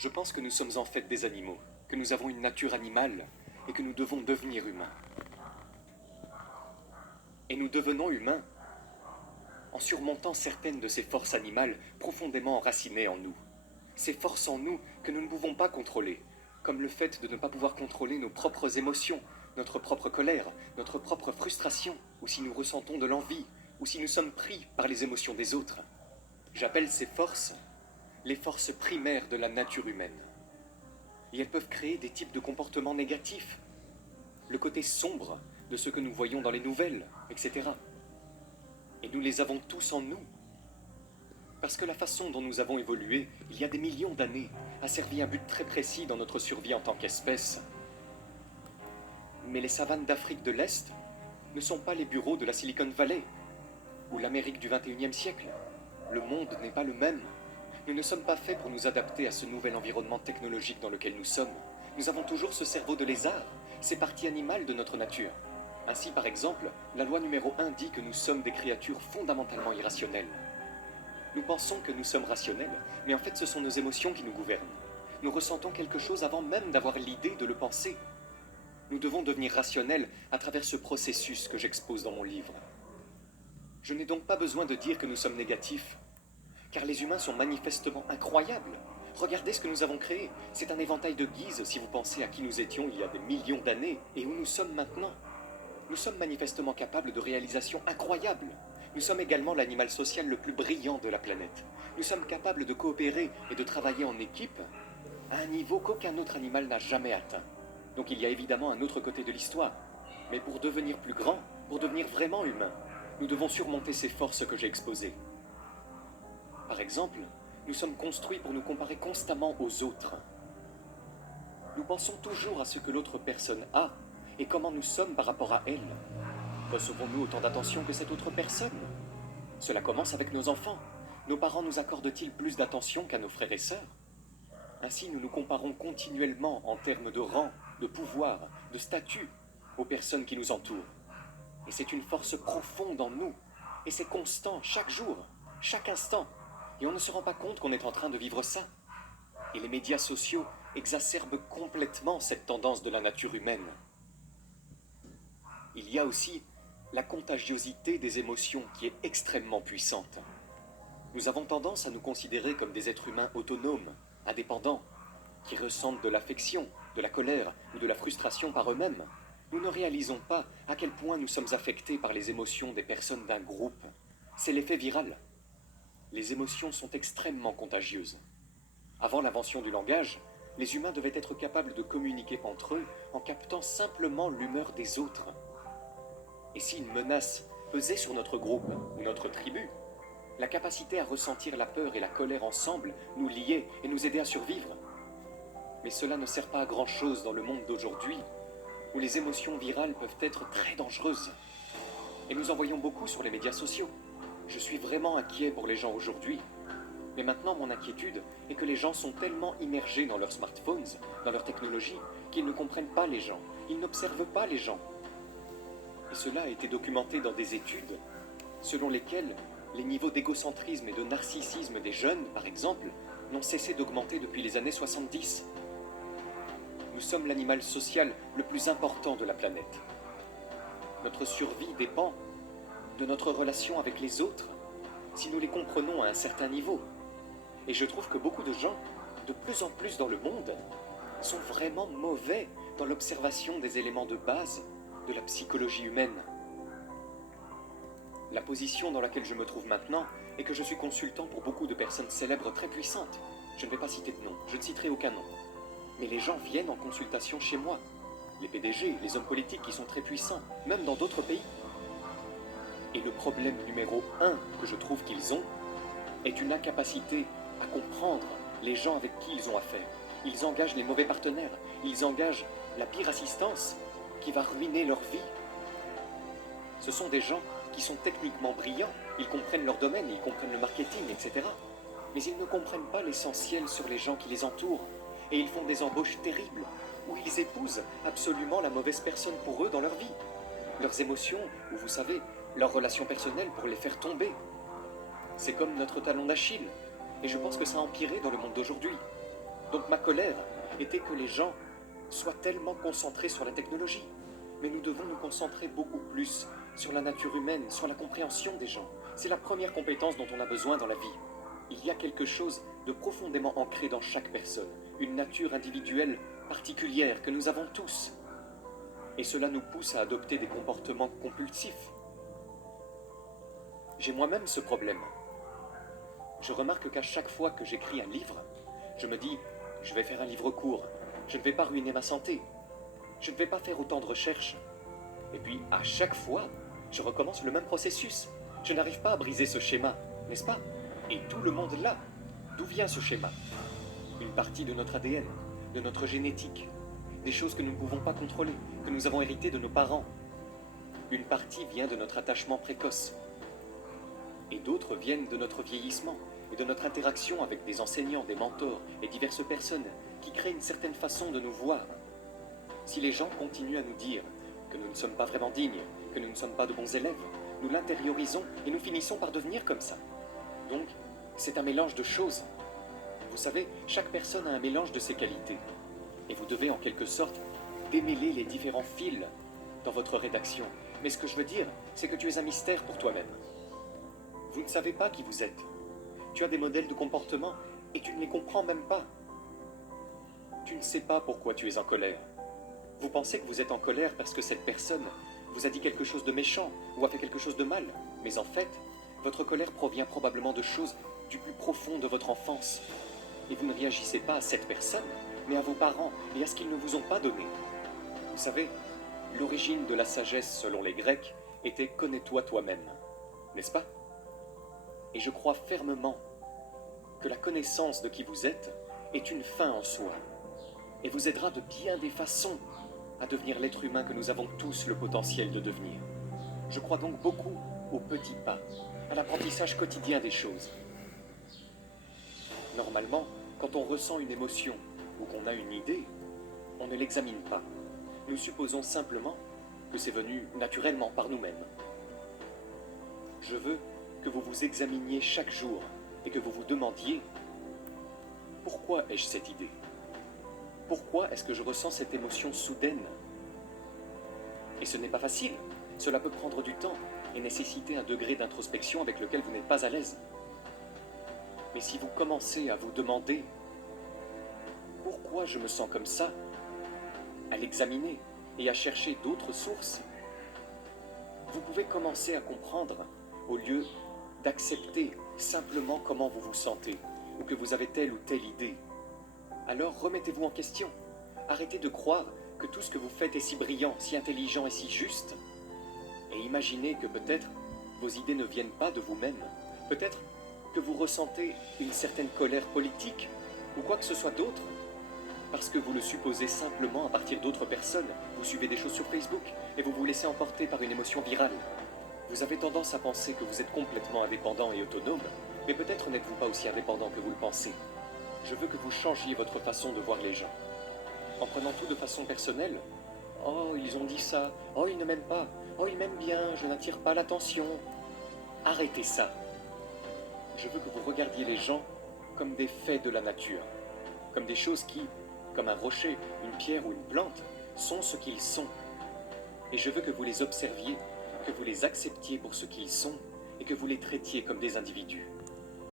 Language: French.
Je pense que nous sommes en fait des animaux, que nous avons une nature animale et que nous devons devenir humains. Et nous devenons humains en surmontant certaines de ces forces animales profondément enracinées en nous. Ces forces en nous que nous ne pouvons pas contrôler, comme le fait de ne pas pouvoir contrôler nos propres émotions, notre propre colère, notre propre frustration, ou si nous ressentons de l'envie, ou si nous sommes pris par les émotions des autres. J'appelle ces forces les forces primaires de la nature humaine. Et elles peuvent créer des types de comportements négatifs, le côté sombre de ce que nous voyons dans les nouvelles, etc. Et nous les avons tous en nous. Parce que la façon dont nous avons évolué, il y a des millions d'années, a servi un but très précis dans notre survie en tant qu'espèce. Mais les savanes d'Afrique de l'Est ne sont pas les bureaux de la Silicon Valley, ou l'Amérique du XXIe siècle. Le monde n'est pas le même. Nous ne sommes pas faits pour nous adapter à ce nouvel environnement technologique dans lequel nous sommes. Nous avons toujours ce cerveau de lézard, ces parties animales de notre nature. Ainsi, par exemple, la loi numéro 1 dit que nous sommes des créatures fondamentalement irrationnelles. Nous pensons que nous sommes rationnels, mais en fait ce sont nos émotions qui nous gouvernent. Nous ressentons quelque chose avant même d'avoir l'idée de le penser. Nous devons devenir rationnels à travers ce processus que j'expose dans mon livre. Je n'ai donc pas besoin de dire que nous sommes négatifs, car les humains sont manifestement incroyables. Regardez ce que nous avons créé. C'est un éventail de guises si vous pensez à qui nous étions il y a des millions d'années et où nous sommes maintenant. Nous sommes manifestement capables de réalisations incroyables. Nous sommes également l'animal social le plus brillant de la planète. Nous sommes capables de coopérer et de travailler en équipe à un niveau qu'aucun autre animal n'a jamais atteint. Donc il y a évidemment un autre côté de l'histoire. Mais pour devenir plus grand, pour devenir vraiment humain, nous devons surmonter ces forces que j'ai exposées. Par exemple, nous sommes construits pour nous comparer constamment aux autres. Nous pensons toujours à ce que l'autre personne a et comment nous sommes par rapport à elle. Recevons-nous autant d'attention que cette autre personne? Cela commence avec nos enfants. Nos parents nous accordent-ils plus d'attention qu'à nos frères et sœurs? Ainsi, nous nous comparons continuellement en termes de rang, de pouvoir, de statut aux personnes qui nous entourent. Et c'est une force profonde en nous. Et c'est constant, chaque jour, chaque instant. Et on ne se rend pas compte qu'on est en train de vivre ça. Et les médias sociaux exacerbent complètement cette tendance de la nature humaine. Il y a aussi la contagiosité des émotions qui est extrêmement puissante. Nous avons tendance à nous considérer comme des êtres humains autonomes, indépendants, qui ressentent de l'affection, de la colère ou de la frustration par eux-mêmes. Nous ne réalisons pas à quel point nous sommes affectés par les émotions des personnes d'un groupe. C'est l'effet viral. Les émotions sont extrêmement contagieuses. Avant l'invention du langage, les humains devaient être capables de communiquer entre eux en captant simplement l'humeur des autres. Et si une menace pesait sur notre groupe ou notre tribu, la capacité à ressentir la peur et la colère ensemble nous liait et nous aidait à survivre. Mais cela ne sert pas à grand-chose dans le monde d'aujourd'hui, où les émotions virales peuvent être très dangereuses. Et nous en voyons beaucoup sur les médias sociaux. Je suis vraiment inquiet pour les gens aujourd'hui. Mais maintenant, mon inquiétude est que les gens sont tellement immergés dans leurs smartphones, dans leur technologie, qu'ils ne comprennent pas les gens. Ils n'observent pas les gens. Et cela a été documenté dans des études selon lesquelles les niveaux d'égocentrisme et de narcissisme des jeunes, par exemple, n'ont cessé d'augmenter depuis les années 70. Nous sommes l'animal social le plus important de la planète. Notre survie dépend de notre relation avec les autres, si nous les comprenons à un certain niveau. Et je trouve que beaucoup de gens, de plus en plus dans le monde, sont vraiment mauvais dans l'observation des éléments de base de la psychologie humaine. La position dans laquelle je me trouve maintenant est que je suis consultant pour beaucoup de personnes célèbres très puissantes. Je ne vais pas citer de nom, je ne citerai aucun nom. Mais les gens viennent en consultation chez moi. Les PDG, les hommes politiques qui sont très puissants, même dans d'autres pays. Et le problème numéro 1 que je trouve qu'ils ont est une incapacité à comprendre les gens avec qui ils ont affaire. Ils engagent les mauvais partenaires, ils engagent la pire assistance qui va ruiner leur vie. Ce sont des gens qui sont techniquement brillants, ils comprennent leur domaine, ils comprennent le marketing, etc. Mais ils ne comprennent pas l'essentiel sur les gens qui les entourent. Et ils font des embauches terribles, où ils épousent absolument la mauvaise personne pour eux dans leur vie. Leurs émotions, ou vous savez, leurs relations personnelles pour les faire tomber. C'est comme notre talon d'Achille, et je pense que ça a empiré dans le monde d'aujourd'hui. Donc ma colère était que les gens soient tellement concentrés sur la technologie. Mais nous devons nous concentrer beaucoup plus sur la nature humaine, sur la compréhension des gens. C'est la première compétence dont on a besoin dans la vie. Il y a quelque chose de profondément ancré dans chaque personne, une nature individuelle particulière que nous avons tous. Et cela nous pousse à adopter des comportements compulsifs. J'ai moi-même ce problème. Je remarque qu'à chaque fois que j'écris un livre, je me dis, je vais faire un livre court, je ne vais pas ruiner ma santé, je ne vais pas faire autant de recherches. Et puis, à chaque fois, je recommence le même processus. Je n'arrive pas à briser ce schéma, n'est-ce pas? Et tout le monde l'a. D'où vient ce schéma? Une partie de notre ADN, de notre génétique, des choses que nous ne pouvons pas contrôler, que nous avons héritées de nos parents. Une partie vient de notre attachement précoce. Et d'autres viennent de notre vieillissement et de notre interaction avec des enseignants, des mentors et diverses personnes qui créent une certaine façon de nous voir. Si les gens continuent à nous dire que nous ne sommes pas vraiment dignes, que nous ne sommes pas de bons élèves, nous l'intériorisons et nous finissons par devenir comme ça. Donc, c'est un mélange de choses. Vous savez, chaque personne a un mélange de ses qualités. Et vous devez en quelque sorte démêler les différents fils dans votre rédaction. Mais ce que je veux dire, c'est que tu es un mystère pour toi-même. Vous ne savez pas qui vous êtes. Tu as des modèles de comportement et tu ne les comprends même pas. Tu ne sais pas pourquoi tu es en colère. Vous pensez que vous êtes en colère parce que cette personne vous a dit quelque chose de méchant ou a fait quelque chose de mal. Mais en fait, votre colère provient probablement de choses du plus profond de votre enfance. Et vous ne réagissez pas à cette personne, mais à vos parents et à ce qu'ils ne vous ont pas donné. Vous savez, l'origine de la sagesse selon les Grecs était « connais-toi toi-même », n'est-ce pas? Et je crois fermement que la connaissance de qui vous êtes est une fin en soi et vous aidera de bien des façons à devenir l'être humain que nous avons tous le potentiel de devenir. Je crois donc beaucoup aux petits pas, à l'apprentissage quotidien des choses. Normalement, quand on ressent une émotion ou qu'on a une idée, on ne l'examine pas. Nous supposons simplement que c'est venu naturellement par nous-mêmes. Je veux que vous vous examiniez chaque jour et que vous vous demandiez « Pourquoi ai-je cette idée ? Pourquoi est-ce que je ressens cette émotion soudaine ?» Et ce n'est pas facile, cela peut prendre du temps et nécessiter un degré d'introspection avec lequel vous n'êtes pas à l'aise. Mais si vous commencez à vous demander « Pourquoi je me sens comme ça ?», à l'examiner et à chercher d'autres sources, vous pouvez commencer à comprendre au lieu d'accepter simplement comment vous vous sentez ou que vous avez telle ou telle idée. Alors remettez-vous en question. Arrêtez de croire que tout ce que vous faites est si brillant, si intelligent et si juste. Et imaginez que peut-être vos idées ne viennent pas de vous-même. Peut-être que vous ressentez une certaine colère politique ou quoi que ce soit d'autre. Parce que vous le supposez simplement à partir d'autres personnes. Vous suivez des choses sur Facebook et vous vous laissez emporter par une émotion virale. Vous avez tendance à penser que vous êtes complètement indépendant et autonome, mais peut-être n'êtes-vous pas aussi indépendant que vous le pensez. Je veux que vous changiez votre façon de voir les gens. En prenant tout de façon personnelle, « Oh, ils ont dit ça. Oh, ils ne m'aiment pas. Oh, ils m'aiment bien. Je n'attire pas l'attention. » Arrêtez ça. Je veux que vous regardiez les gens comme des faits de la nature, comme des choses qui, comme un rocher, une pierre ou une plante, sont ce qu'ils sont. Et je veux que vous les observiez, que vous les acceptiez pour ce qu'ils sont et que vous les traitiez comme des individus.